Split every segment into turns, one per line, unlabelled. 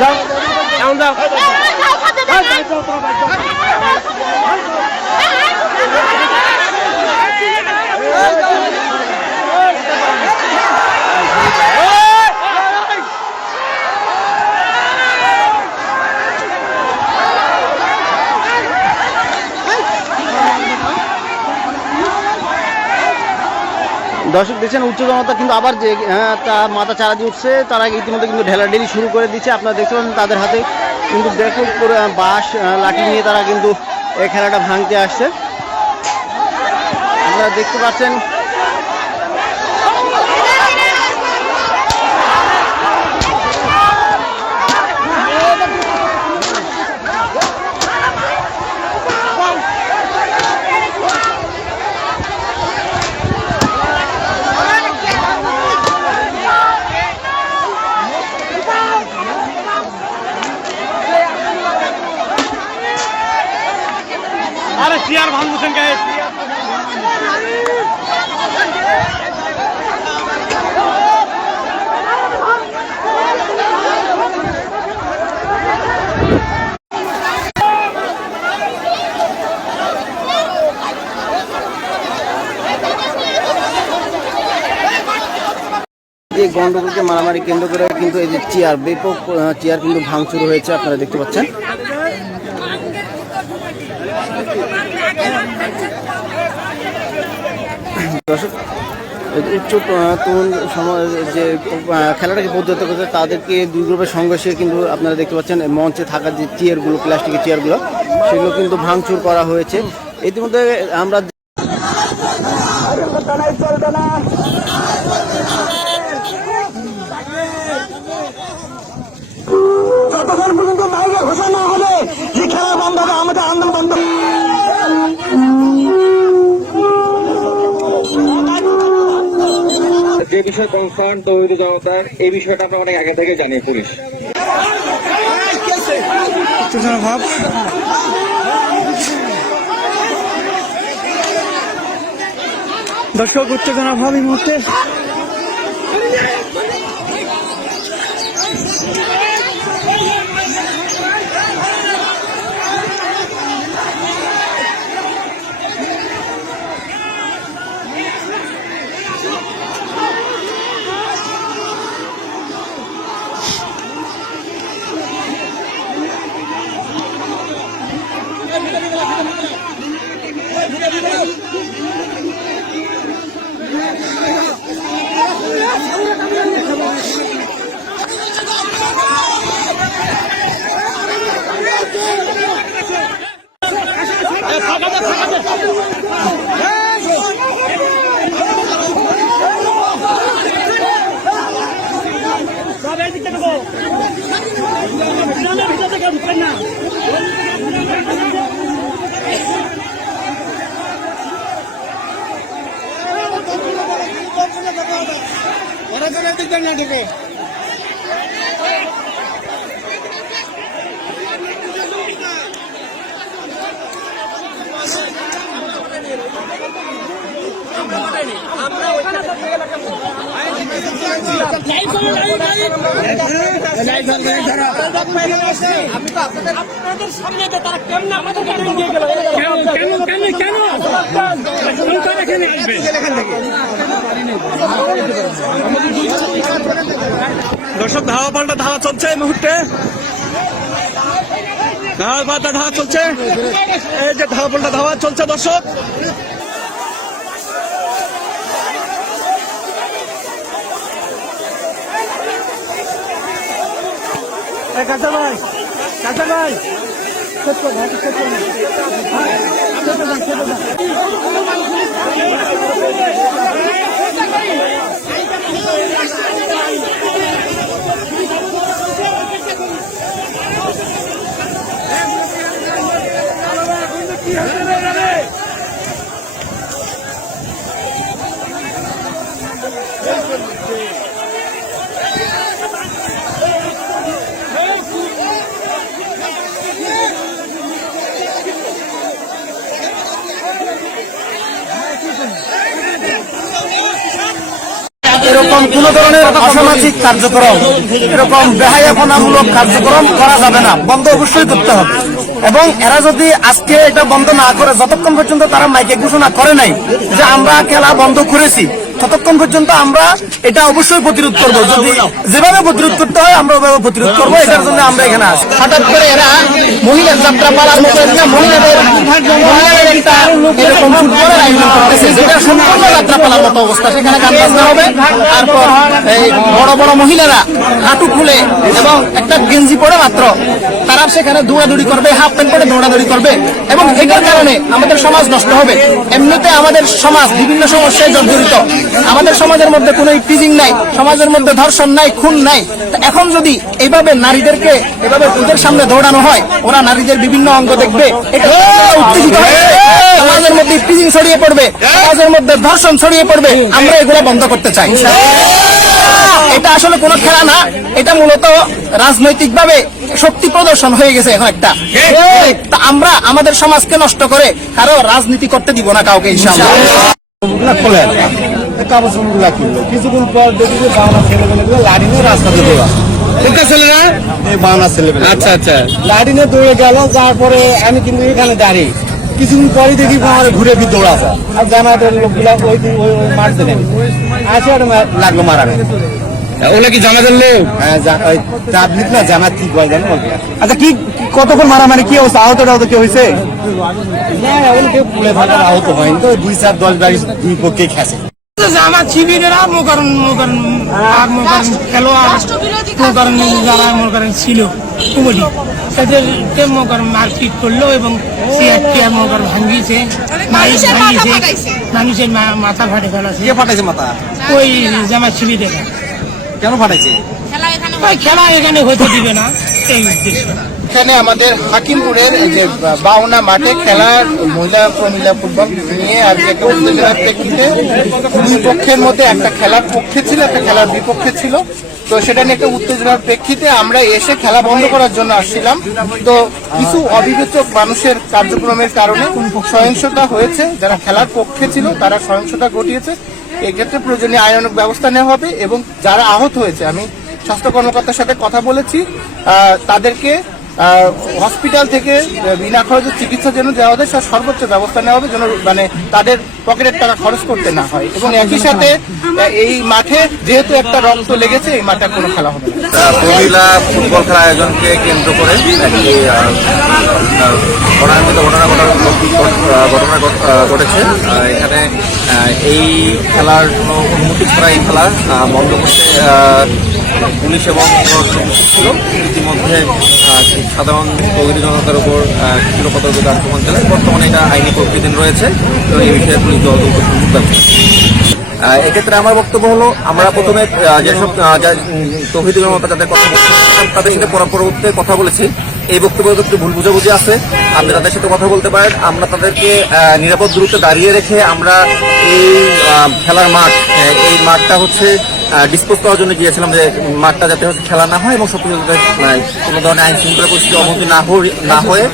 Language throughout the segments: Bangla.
যাও এখন যাও
দর্শক দেখছেন উচ্চ জনতা কিন্তু আবার যে হ্যাঁ, তা মাথা চারা দিয়ে উঠছে। তারা ইতিমধ্যে কিন্তু ঢেলাঢেলি শুরু করে দিচ্ছে। আপনারা পাচ্ছেন তাদের হাতে কিন্তু ব্যাপক বাঁশ লাঠি নিয়ে তারা কিন্তু এই খেলাটা ভাঙতে আসছে। আপনারা দেখতে পাচ্ছেন
আরে চেয়ার গায়ে।
গন্ডগোলকে মারামারি কেন্দ্র করে কিন্তু এই যে চেয়ার, ব্যাপক চেয়ার কিন্তু ভাঙচুর হয়েছে, আপনারা দেখতে পাচ্ছেন। দর্শক, উচ্চ তরুণ যে খেলাটাকে তাদেরকে দুই গ্রুপের সংঘর্ষে কিন্তু আপনারা দেখতে পাচ্ছেন, মঞ্চে থাকা যে চেয়ারগুলো, প্লাস্টিকের চেয়ারগুলো, সেগুলো কিন্তু ভাঙচুর করা হয়েছে। ইতিমধ্যে আমরা
ঘোষণা খেলা বন্ধ হবে, আমাদের আন্দোলন বন্ধ
যে বিষয়ে কনসার্ন তৈরি জনতার, এই বিষয়টা আমরা অনেক আগে থেকে জানি পুলিশ।
দর্শক, উত্তেজনা ভাব এই মুহূর্তে।
দেন না ঢুকে আপনাদের আমাদের দর্শক ধাওয়া পাল্টা ধাওয়া চলছে এই মুহূর্তে। ধাওয়া পাল্টা ধাওয়া চলছে। এই যে ধাওয়া পাল্টা ধাওয়া চলছে দর্শক। কাঁচা ভাই কাঁচা ভাই।
এরকম
কোন ধরনের অসামাজিক কার্যক্রম, এরকম বেহায়াপনামূলক কার্যক্রম করা যাবে না। বন্ধ অবশ্যই করতে হবে। এবং এরা যদি আজকে এটা বন্ধ না করে, যতক্ষণ পর্যন্ত তারা মাইকে ঘোষণা করে নাই যে আমরা খেলা বন্ধ করেছি ততক্ষণ পর্যন্ত আমরা এটা অবশ্যই প্রতিরোধ করব। যদি যেভাবে প্রতিরোধ করতে হয় আমরা ওভাবে প্রতিরোধ করব। এটার জন্য আমরা এখানে আসি
হঠাৎ করে এরা মহিলা যাত্রা পালার মতো মহিলাদের এরকম যেটা সম্পূর্ণ যাত্রা পালার মতো অবস্থা। সেখানে গান বাজনা হবে। তারপর এই বড় বড় মহিলারা হাঁটু খুলে এবং একটা গেঞ্জি পরে মাত্র তারা সেখানে দৌড়াদৌড়ি করবে হাফ প্যান্ট পরে দৌড়াদৌড়ি করবে এবং এটার কারণে আমাদের সমাজ নষ্ট হবে। এমনিতে আমাদের সমাজ বিভিন্ন সমস্যায় জর্জরিত। আমাদের সমাজের মধ্যে কোনো টিজিং নাই সমাজের মধ্যে ধর্ষণ নাই খুন নাই। এখন যদি এইভাবে নারীদেরকে এভাবে ওদের সামনে দৌড়ানো হয় ওরা নারীদের বিভিন্ন অঙ্গ দেখবে। এটা উত্তেজিত সমাজের মধ্যে টিজিং ছড়িয়ে পড়বে সমাজের মধ্যে ধর্ষণ ছড়িয়ে পড়বে আমরা এগুলো বন্ধ করতে চাই। এটা আসলে কোনো খেলা না এটা মূলত রাজনৈতিকভাবে শক্তি প্রদর্শন হয়ে গেছে এখন একটা। তা আমরা আমাদের সমাজকে নষ্ট করে কারও রাজনীতি করতে দিব না কাউকে ইনশাআল্লাহ।
খোলেন কাগজগুলা কিনলো। কিছুক্ষণ পর দেখি যে বাংলা ছেলেগুলো লাঠি নিয়ে রাস্তাতে দেওয়া
ছেলেরা?
এই বাংলা ছেলেগুলো
আচ্ছা আচ্ছা।
লাঠি নিয়ে দৌড়ে গেল আমি কিন্তু এখানে দাঁড়িয়ে। কিছুদিন পরে দেখি আমার ঘুরে ফিরে আর জামাতের লোকগুলা ওই দিন ওই ওই মারতে নেই আসে আর লাগল মারানো।
ওগুলা কি জানাজার লোক?
হ্যাঁ তাবলিক না জানো
আচ্ছা কি কতক্ষণ মারামারি? কি অবস্থা? আহত টাহত কি হয়েছে?
না এখন কেউ পুলে আহত হয়নি। তো দুই চার দশ বাড়ি দুই পক্ষে খেছে
আমার শিবিরেরা মোকারণ মোকারণ আর মোকারণ খেলোয়াড় মোকারণ যারা মোকারণ ছিল কমিটি তাদেরকে মোকারণ মারপিট করল এবং মোকারণ ভাঙ্গিয়েছে
মানুষের মাথা
মানুষের মা- মাথা ফাটে ফেলাছে।
কে ফাটাইছে মাথা?
ওই শিবিরেরা।
কেন ফাটাইছে?
খেলা এখানে
ওই খেলা এখানে হতে দিবে না এই উদ্দেশ্য।
এখানে আমাদের হাকিমপুরের যে বাউনা মাঠে খেলার মহিলা মহিলা ফুটবল নিয়ে আজকে একটা উত্তেজনার প্রেক্ষিতে দুই পক্ষের মধ্যে একটা খেলার পক্ষে ছিল, একটা খেলার বিপক্ষে ছিল। তো সেটা নিয়ে একটা উত্তেজনার প্রেক্ষিতে আমরা এসে খেলা বন্ধ করার জন্য আসছিলাম। তো কিছু অবিবেচক মানুষের কার্যক্রমের কারণে সহিংসতা হয়েছে। যারা খেলার পক্ষে ছিল, তারা সহিংসতা ঘটিয়েছে। এক্ষেত্রে প্রয়োজনীয় আইনানুক ব্যবস্থা নেওয়া হবে এবং যারা আহত হয়েছে, আমি স্বাস্থ্য কর্মকর্তার সাথে কথা বলেছি তাদেরকে হসপিটাল থেকে বিনা খরচে চিকিৎসা যেন দেওয়া হয় তার সর্বোচ্চ ব্যবস্থা নেওয়া হবে যেন মানে তাদের পকেটের টাকা খরচ করতে না হয়। এবং একই সাথে এই মাঠে যেহেতু একটা রক্ত লেগেছে, এই মাঠে কোনো খেলা হবে
মহিলা ফুটবল খেলা আয়োজনকে কেন্দ্র করে ঘটনা ঘটেছে। এখানে এই খেলার কোনো অনুমতি ছাড়া এই খেলা বন্ধ করতে পুলিশ এবং ছিল ইতিমধ্যে সাধারণ তৈরি জনতার উপর পদক্ষেপ আক্রমণ চালায়। বর্তমানে এটা আইনি প্রকৃতিন রয়েছে তো এই বিষয়ে পুলিশ দল এক্ষেত্রে আমার বক্তব্য হলো আমরা প্রথমে যেসব উম, জনতা যাদের কথা তাদের সাথে পর- পরবর্তীতে কথা বলেছি। এই বক্তব্য একটু ভুল বুঝাবুঝি আছে আপনি তাদের সাথে কথা বলতে পারেন। আমরা তাদেরকে নিরাপদ দূরত্বে দাঁড়িয়ে রেখে আমরা এই খেলার মাঠ এই মাঠটা হচ্ছে ডিসপোজ করার জন্য গিয়েছিলাম যে মাঠটা যাতে হচ্ছে খেলা না হয় এবং সবকিছু যাতে কোনো ধরনের আইন শৃঙ্খলা পরিস্থিতি অবনতি না হয়ে- না হয়ে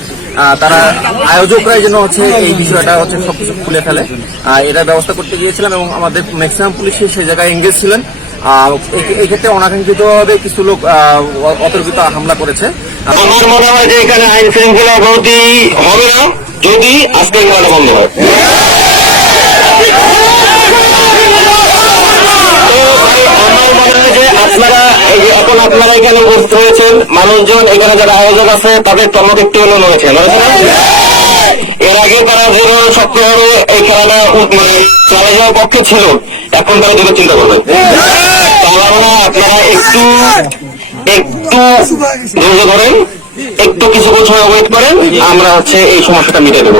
তারা আয়োজকরাই যেন হচ্ছে এই বিষয়টা হচ্ছে সবকিছু খুলে ফেলে। এটা ব্যবস্থা করতে গিয়েছিলাম এবং আমাদের ম্যাক্সিমাম পুলিশ সেই জায়গায় এঙ্গেজ ছিলেন। এই অনাকাঙ্ক্ষিতভাবে কিছু লোক অতর্কিত হামলা করেছে।
আমার মনে হয় যে এখানে আইন শৃঙ্খলা অবনতি হবে না, যদি আজকে খেলাটা বন্ধ হয়। এখন আপনারা এখানে উপস্থিত হয়েছেন। মানুষজন এখানে যারা আয়োজক আছে তাদের চর্মদিকটি হলো না? এর আগে তারা যেভাবে সক্রিয়ভাবে এই খেলাটা মানে চালিয়ে যাওয়ার পক্ষে ছিল এখন তারা যেটা চিন্তা করবে তো আমার আপনারা একটু একটু ধৈর্য ধরেন একটু কিছু সময় ওয়েট করেন আমরা হচ্ছে এই সমস্যাটা মিটে দেবো।